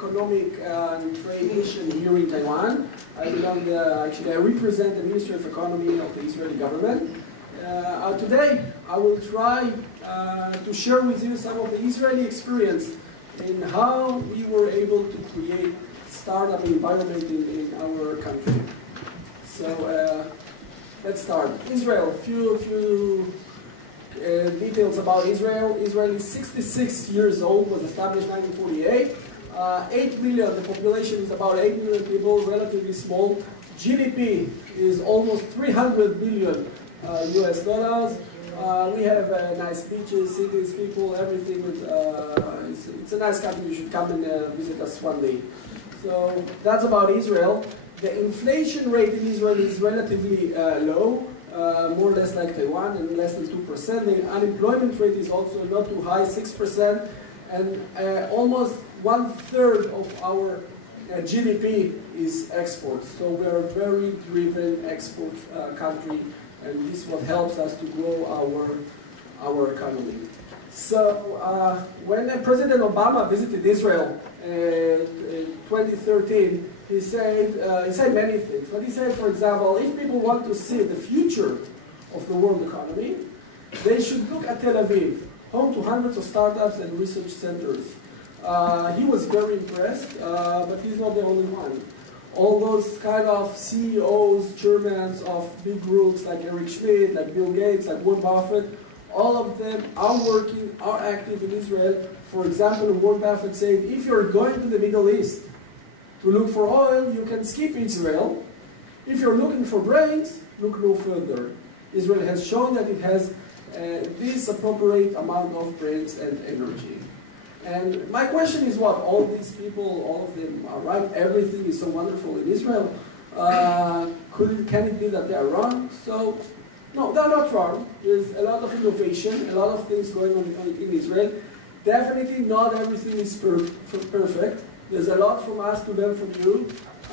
economic and trade mission here in Taiwan. I represent the Ministry of Economy of the Israeli government. Today, I will try to share with you some of the Israeli experience in how we were able to create startup environment in our country. So let's start. Israel, few details about Israel. Israel is 66 years old, was established in 1948. 8 million, the population is about 8 million people, relatively small. GDP is almost 300 billion US dollars. We have nice beaches, cities, people, everything. It's a nice country. You should come and visit us one day. So that's about Israel. The inflation rate in Israel is relatively low, more or less like Taiwan, and less than 2%. The unemployment rate is also not too high, 6%, and almost 1/3 of our GDP is exports. So we are a very driven export country, and this is what helps us to grow our economy. So when President Obama visited Israel in 2013, he said many things. But he said, for example, if people want to see the future of the world economy, they should look at Tel Aviv, home to hundreds of startups and research centers. He was very impressed, but he's not the only one. All those kind of CEOs, chairmen of big groups like Eric Schmidt, like Bill Gates, like Warren Buffett, all of them are working, are active in Israel. For example, Warren Buffett said, if you're going to the Middle East to look for oil, you can skip Israel. If you're looking for brains, look no further. Israel has shown that it has this appropriate amount of brains and energy. And my question is what? All these people, all of them are right? Everything is so wonderful in Israel. Can it be that they are wrong? So, no, they're not wrong. There's a lot of innovation, a lot of things going on in Israel. Definitely not everything is perfect. There's a lot from us to learn from you.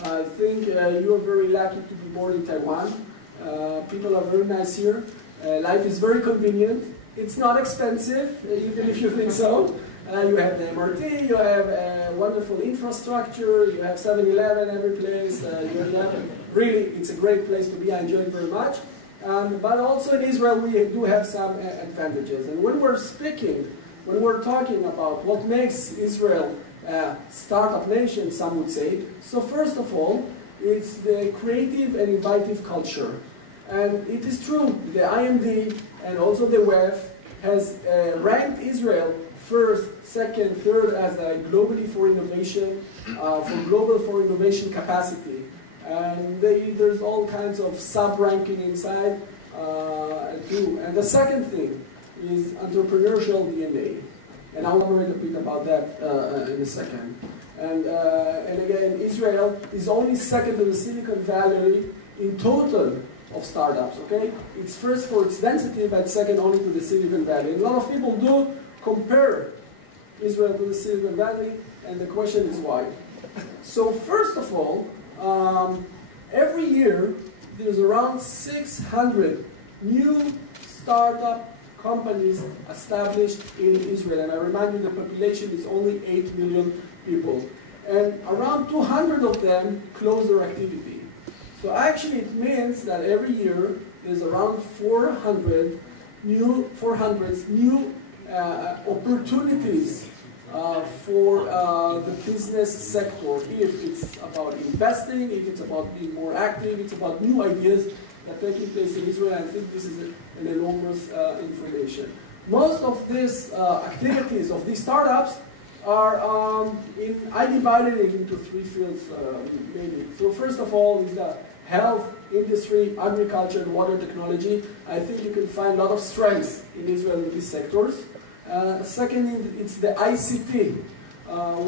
I think you are very lucky to be born in Taiwan. People are very nice here. Life is very convenient. It's not expensive, even if you think so. You have the MRT, you have wonderful infrastructure, you have 7-Eleven every place. Really, it's a great place to be. I enjoy it very much. But also in Israel, we do have some advantages. And when we're talking about what makes Israel a startup nation, some would say, so first of all, it's the creative and innovative culture. And it is true, the IMD and also the WEF has ranked Israel first, second, third as globally for innovation, for innovation capacity. And there's all kinds of sub-ranking inside too. And the second thing is entrepreneurial DNA. And I'll elaborate a bit about that in a second. And again, Israel is only second to the Silicon Valley in total of startups, okay? It's first for its density, but second only to the Silicon Valley. And a lot of people do compare Israel to the Silicon Valley, and the question is why. So first of all, every year there's around 600 new startup companies established in Israel. And I remind you the population is only 8 million people. And around 200 of them close their activity. So actually it means that every year there's around 400 new opportunities for the business sector. If it's about investing, if it's about being more active, it's about new ideas that are taking place in Israel. I think this is an enormous information. Most of these activities of these startups are I divided it into three fields mainly. So first of all is the health industry, agriculture, and water technology. I think you can find a lot of strengths in Israel in these sectors. Second, it's the ICT,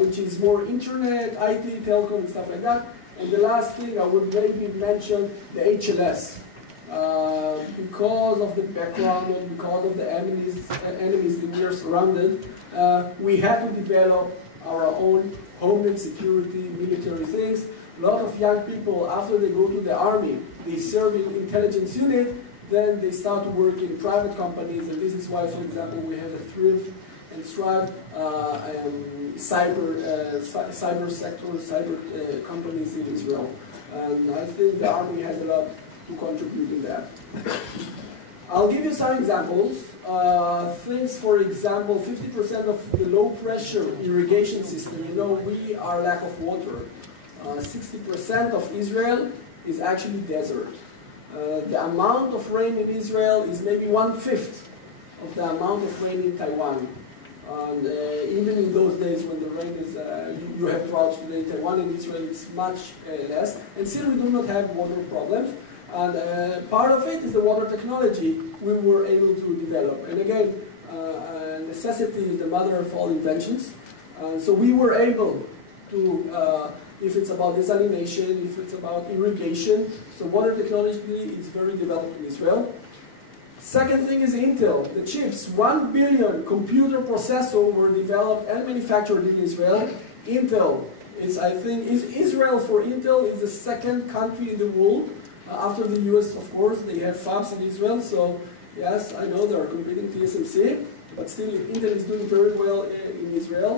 which is more internet, IT, telecom, and stuff like that. And the last thing I would maybe mention the HLS. Because of the background and because of the enemies that we are surrounded, we had to develop our own homeland security, military things. A lot of young people, after they go to the army, they serve in intelligence unit, then they start to work in private companies, and this is why, for example, we have a thrift and It's drive cyber sector, cyber companies in Israel. And I think the Army has a lot to contribute in that. I'll give you some examples. Things, for example, 50% of the low-pressure irrigation system. You know, we are lack of water. 60% of Israel is actually desert. The amount of rain in Israel is maybe 1/5 of the amount of rain in Taiwan. And even in those days when the rain is, you have droughts today, Taiwan and Israel it's much less. And still we do not have water problems. And part of it is the water technology we were able to develop. And again, necessity is the mother of all inventions. So we were able to, if it's about desalination, if it's about irrigation, so water technology is very developed in Israel. Second thing is Intel, the chips. 1 billion computer processors were developed and manufactured in Israel. Intel is, I think, Israel for Intel is the second country in the world. After the US, of course, they have fabs in Israel. So yes, I know they are competing TSMC, but still Intel is doing very well in Israel.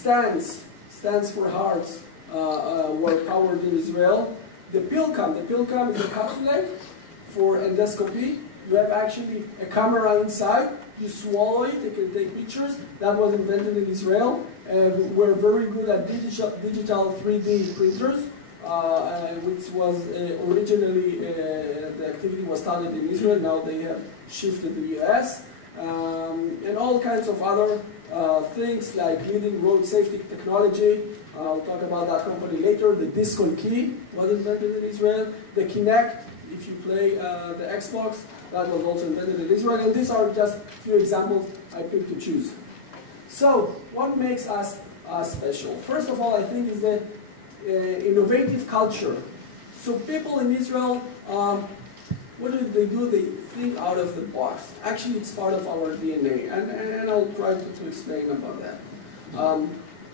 Stands for hearts were powered in Israel. The PILCAM is a capsule for endoscopy. You have actually a camera inside, you swallow it, you can take pictures. That was invented in Israel. We're very good at digital 3D printers, which was originally, the activity was started in Israel, now they have shifted to the US. And all kinds of other things like leading road safety technology. I'll talk about that company later. The Discol key was invented in Israel. The Kinect, if you play the Xbox, that was also invented in Israel. And these are just a few examples I picked to choose. So, what makes us special? First of all, I think is the innovative culture. So people in Israel, what do? They think out of the box. Actually, it's part of our DNA. And I'll try to explain about that.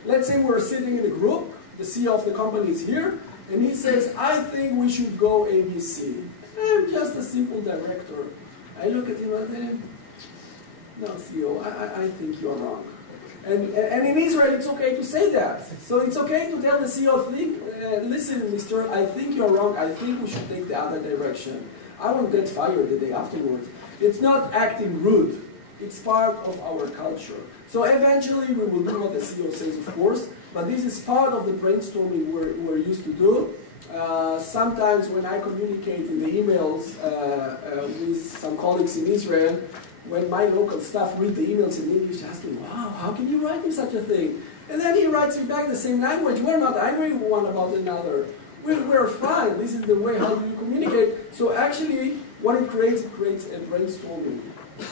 Let's say we're sitting in a group, the CEO of the company is here, and he says, I think we should go ABC. I'm just a simple director. I look at him and say, no, CEO, I think you're wrong. And in Israel, it's okay to say that. So it's okay to tell the CEO, listen, mister, I think you're wrong. I think we should take the other direction. I won't get fired the day afterwards. It's not acting rude. It's part of our culture. So eventually, we will do what the CEO says, of course, but this is part of the brainstorming we're used to do. Sometimes when I communicate in the emails with some colleagues in Israel, when my local staff read the emails in English, asking, wow, how can you write me such a thing? And then he writes me back the same language. We're not angry one about another. We're fine. This is the way how you communicate. So actually, what it creates a brainstorming.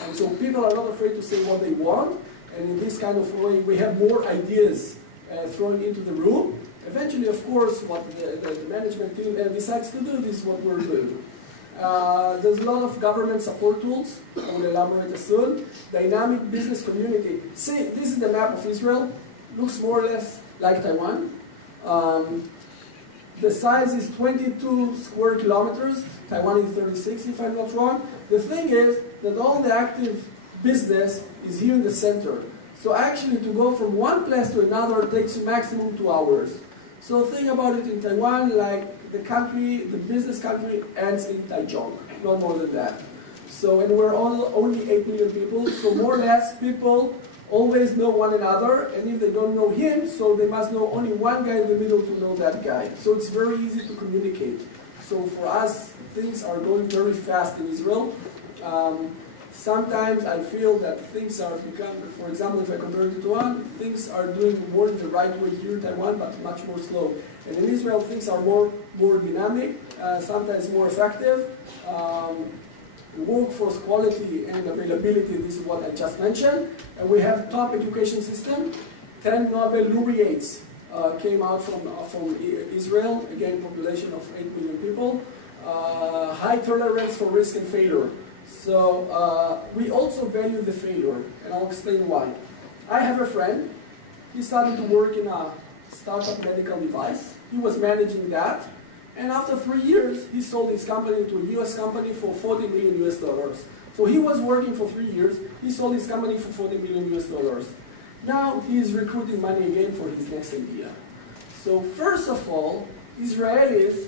And so people are not afraid to say what they want. And in this kind of way, we have more ideas thrown into the room. Eventually, of course, what the management team decides to do, this is what we're doing. There's a lot of government support tools. I will elaborate soon. Dynamic business community. See, this is the map of Israel. Looks more or less like Taiwan. The size is 22 square kilometers. Taiwan is 36, if I'm not wrong. The thing is that all the active business is here in the center. So actually, to go from one place to another takes maximum 2 hours. So think about it in Taiwan, like the country, the business country ends in Taichung, not more than that. So, and we're only 8 million people, so more or less people always know one another, and if they don't know him, so they must know only one guy in the middle to know that guy. So it's very easy to communicate. So for us, things are going very fast in Israel. Sometimes I feel that things are become, for example, if I compare it to Taiwan, things are doing more in the right way here in Taiwan, but much more slow. And in Israel, things are more dynamic, sometimes more effective. Workforce quality and availability, this is what I just mentioned. And we have top education system. 10 Nobel laureates came out from Israel, again, population of 8 million people. High tolerance for risk and failure. So we also value the failure, and I'll explain why. I have a friend. He started to work in a startup medical device. He was managing that. And after 3 years, he sold his company to a US company for $40 million US. So he was working for 3 years. He sold his company for $40 million US. Now he is recruiting money again for his next idea. So first of all, Israelis,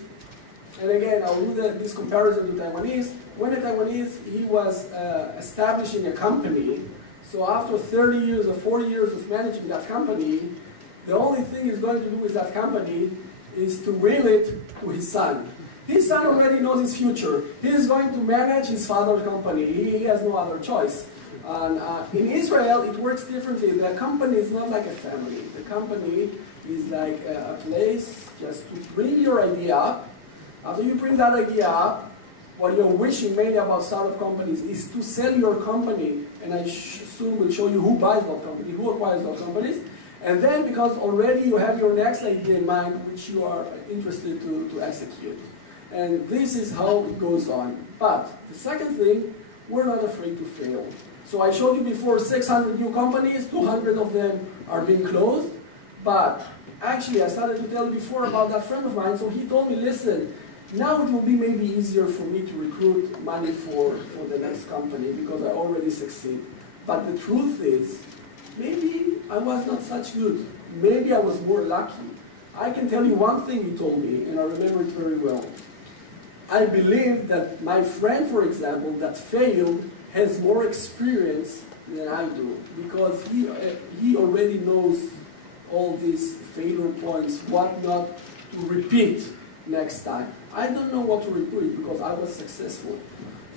and again, I'll do this comparison to Taiwanese. When a Taiwanese, he was establishing a company, so after 30 years or 40 years of managing that company, the only thing he's going to do with that company is to will it to his son. His son already knows his future. He is going to manage his father's company. He has no other choice. And in Israel, it works differently. The company is not like a family. The company is like a place just to bring your idea up. After you bring that idea up, what you're wishing mainly about startup companies is to sell your company, and I soon will show you who buys that company, who acquires those companies. And then, because already you have your next idea in mind, which you are interested to execute. And this is how it goes on. But the second thing, we're not afraid to fail. So I showed you before 600 new companies, 200 of them are being closed. But actually, I started to tell you before about that friend of mine, so he told me, listen, now it will be maybe easier for me to recruit money for the next company because I already succeed. But the truth is, maybe I was not such good. Maybe I was more lucky. I can tell you one thing he told me, and I remember it very well. I believe that my friend, for example, that failed, has more experience than I do, because he already knows all these failure points, what not to repeat next time. I don't know what to repeat because I was successful.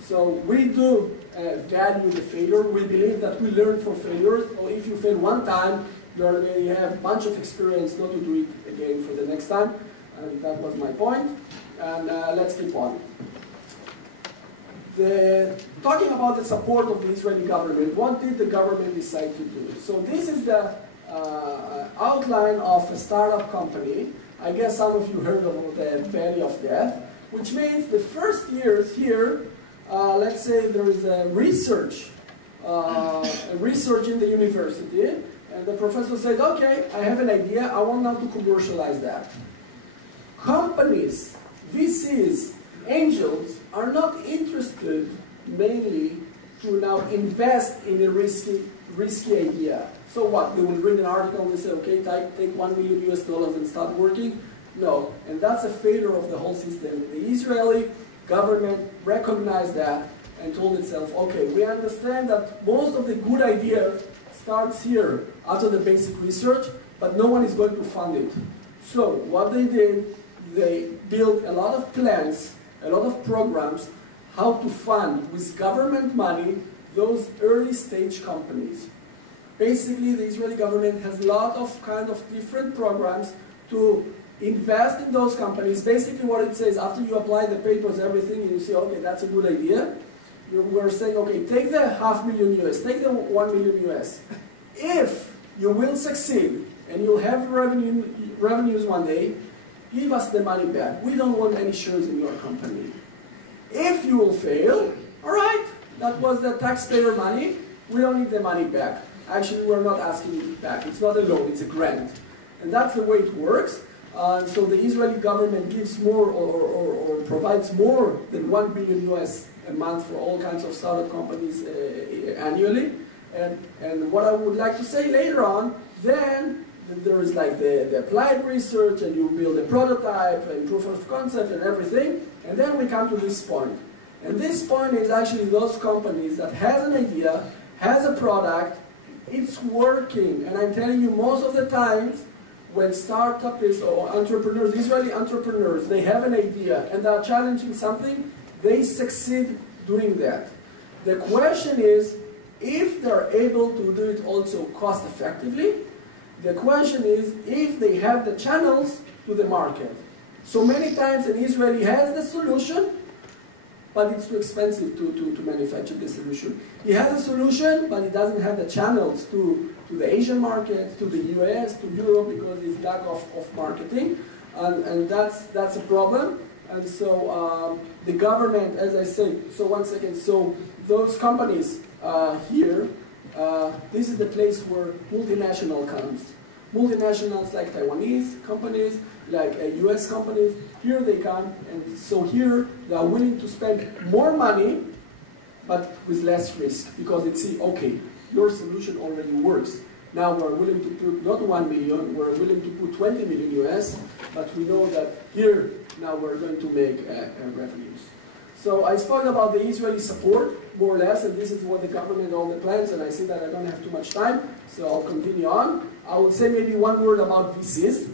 So we do value the failure. We believe that we learn from failures. Or if you fail one time, you already have a bunch of experience not to do it again for the next time. And that was my point. And let's keep on. Talking about the support of the Israeli government, what did the government decide to do? So this is the outline of a startup company. I guess some of you heard of the Valley of Death, which means the first years here, let's say there is a research in the university, and the professor said, okay, I have an idea, I want now to commercialize that. Companies, VCs, angels are not interested mainly to now invest in a risky idea. So what? They will read an article and they say, okay, take $1 million US and start working? No, and that's a failure of the whole system. The Israeli government recognized that and told itself, okay, we understand that most of the good ideas starts here after the basic research, but no one is going to fund it. So what they did, they built a lot of plans, a lot of programs, how to fund with government money those early stage companies. Basically, the Israeli government has a lot of kind of different programs to invest in those companies. Basically what it says, after you apply the papers, everything, and you say, okay, that's a good idea, we're saying, okay, take the $500,000 US, take the $1 million US. If you will succeed, and you'll have revenues one day, give us the money back. We don't want any shares in your company. If you will fail, all right, that was the taxpayer money, we don't need the money back. Actually, we're not asking it back. It's not a loan, it's a grant. And that's the way it works. So the Israeli government gives more or provides more than $1 billion US a month for all kinds of startup companies annually. And what I would like to say later on, then there is like the applied research, and you build a prototype and proof of concept and everything. And then we come to this point. And this point is actually those companies that has an idea, has a product, it's working. And I'm telling you, most of the times, when startups or entrepreneurs, Israeli entrepreneurs, they have an idea and they are challenging something, they succeed doing that. The question is, if they're able to do it also cost effectively, the question is if they have the channels to the market. So many times an Israeli has the solution, but it's too expensive to manufacture the solution. He has a solution, but he doesn't have the channels to the Asian market, to the US, to Europe, because it's lack of marketing. And that's a problem. And so the government, as I said, so one second, so those companies here, this is the place where multinational comes. Multinationals like Taiwanese companies, like US companies, here they come, and so here they are willing to spend more money, but with less risk, because they see, okay, your solution already works. Now we're willing to put not 1 million, we're willing to put 20 million US, but we know that here now we're going to make revenues. So I spoke about the Israeli support, more or less, and this is what the government, all the plans, and I see that I don't have too much time, so I'll continue on. I will say maybe one word about VCs.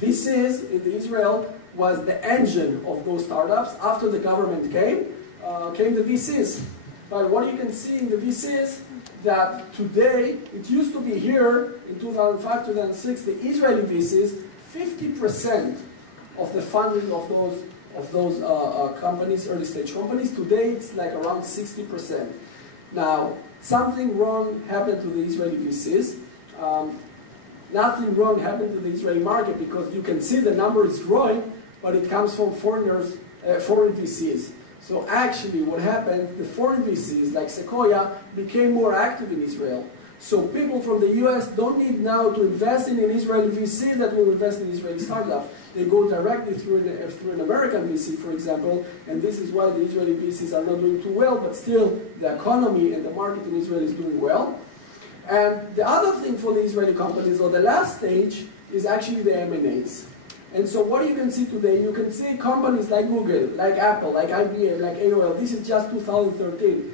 VCs in Israel was the engine of those startups. After the government came the VCs. But what you can see in the VCs, that today, it used to be here in 2005, 2006, the Israeli VCs, 50% of the funding of those companies, early stage companies. Today it's like around 60%. Now, something wrong happened to the Israeli VCs. Nothing wrong happened to the Israeli market, because you can see the number is growing, but it comes from foreigners, foreign VCs. So actually what happened, the foreign VCs like Sequoia became more active in Israel. So people from the US don't need now to invest in an Israeli VC that will invest in Israeli startups. They go directly through an American VC, for example, and this is why the Israeli VCs are not doing too well, but still the economy and the market in Israel is doing well. And the other thing for the Israeli companies, or the last stage, is actually the M&As. And so what you can see today, you can see companies like Google, like Apple, like IBM, like AOL, this is just 2013,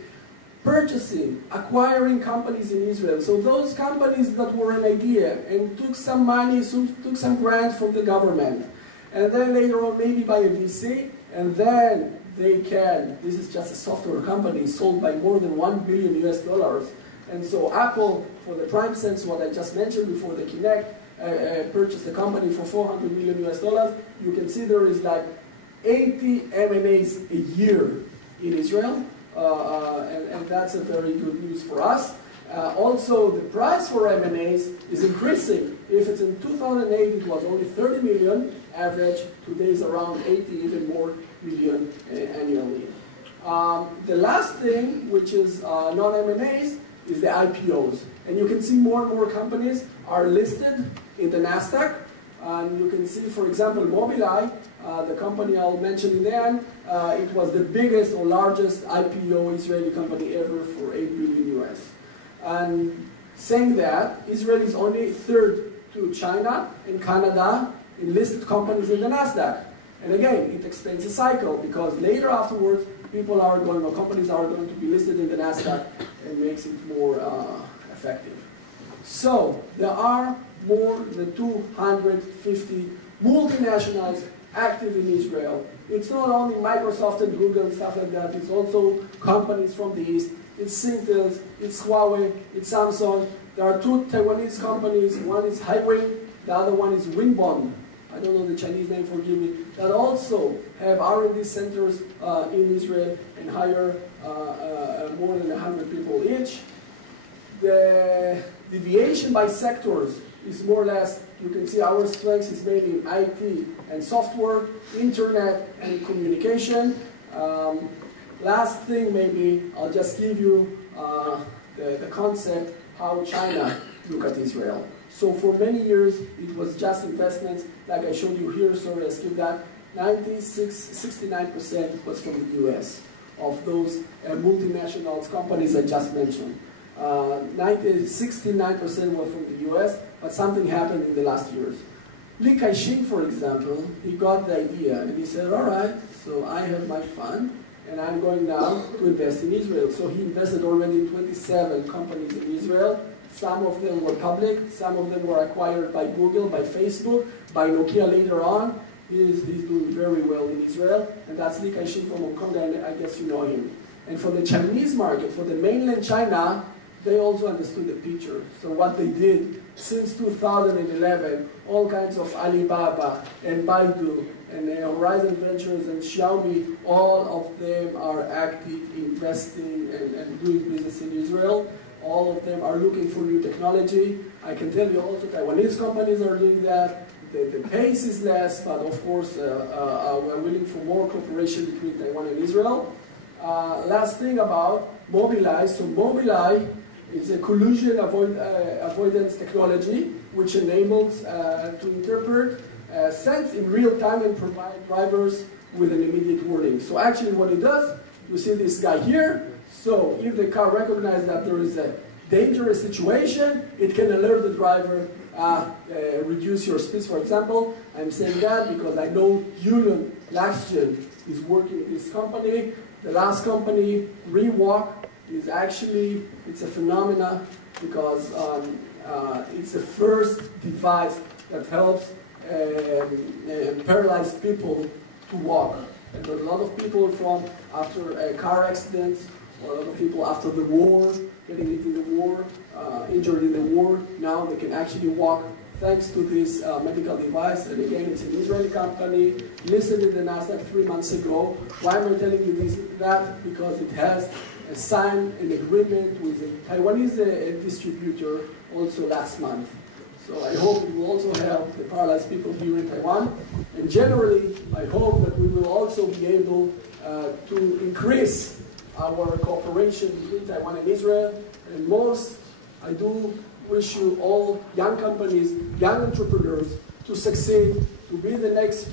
purchasing, acquiring companies in Israel. So those companies that were an idea and took some money, took some grants from the government, and then later on maybe by a VC, and then they can, this is just a software company sold by more than $1 billion US. And so Apple, for the prime sense, what I just mentioned before, the Kinect, purchased the company for $400 million US. You can see there is like 80 M&As a year in Israel, and that's a very good news for us. Also, the price for M&As is increasing. If it's in 2008, it was only 30 million average. Today is around 80, even more million annually. The last thing, which is non-M&As, is the IPOs. And you can see more and more companies are listed in the NASDAQ. And you can see, for example, Mobileye, the company I'll mention in the end, it was the biggest or largest IPO Israeli company ever for 8 billion US. And saying that, Israel is only third to China and Canada in listed companies in the NASDAQ. And again, it explains the cycle, because later afterwards, people are going, or companies are going to be listed in the NASDAQ, and makes it more effective. So there are more than 250 multinationals active in Israel. It's not only Microsoft and Google and stuff like that, it's also companies from the East. It's Intel, it's Huawei, it's Samsung. There are two Taiwanese companies, one is Highway, the other one is Winbond. I don't know the Chinese name, forgive me, that also have R&D centers in Israel and hire more than 100 people each. The deviation by sectors is more or less, you can see our strength is mainly in IT and software, internet and communication. Last thing maybe, I'll just give you the concept how China look at Israel. So for many years, it was just investments, like I showed you here, sorry I skipped that, 69% was from the US, of those multinationals companies I just mentioned. 69% were from the US, but something happened in the last years. Li Ka-shing, for example, he got the idea, and he said, all right, so I have my fund, and I'm going now to invest in Israel. So he invested already in 27 companies in Israel. Some of them were public, some of them were acquired by Google, by Facebook, by Nokia later on. He's doing very well in Israel, and that's Li Ka-shing from Hong Kong, and I guess you know him. And for the Chinese market, for the mainland China, they also understood the picture. So what they did since 2011, all kinds of Alibaba and Baidu and Horizon Ventures and Xiaomi, all of them are active, investing and doing business in Israel. All of them are looking for new technology. I can tell you also Taiwanese companies are doing that. The pace is less, but of course we're willing for more cooperation between Taiwan and Israel. Last thing about Mobileye. So Mobileye is a collision avoidance technology which enables to interpret sense in real time and provide drivers with an immediate warning. So actually what it does, you see this guy here. So if the car recognizes that there is a dangerous situation, it can alert the driver, reduce your speeds, for example. I'm saying that because I know Julian Laxton is working in this company. The last company, Rewalk, is actually, it's a phenomenon because it's the first device that helps paralyzed people to walk. And there are a lot of people from after car accidents, or a lot of people after the war, getting into the war, injured in the war. Now they can actually walk thanks to this medical device. And again, it's an Israeli company, listed in the NASDAQ 3 months ago. Why am I telling you that? Because it has signed an agreement with a Taiwanese distributor also last month. So I hope it will also help the paralyzed people here in Taiwan. And generally, I hope that we will also be able to increase our cooperation between Taiwan and Israel. And most, I do wish you all young companies, young entrepreneurs to succeed, to be the next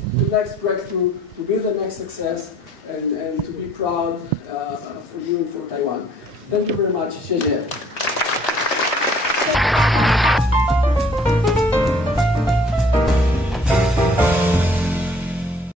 breakthrough, to be the next success, and to be proud for you and for Taiwan. Thank you very much. 谢谢。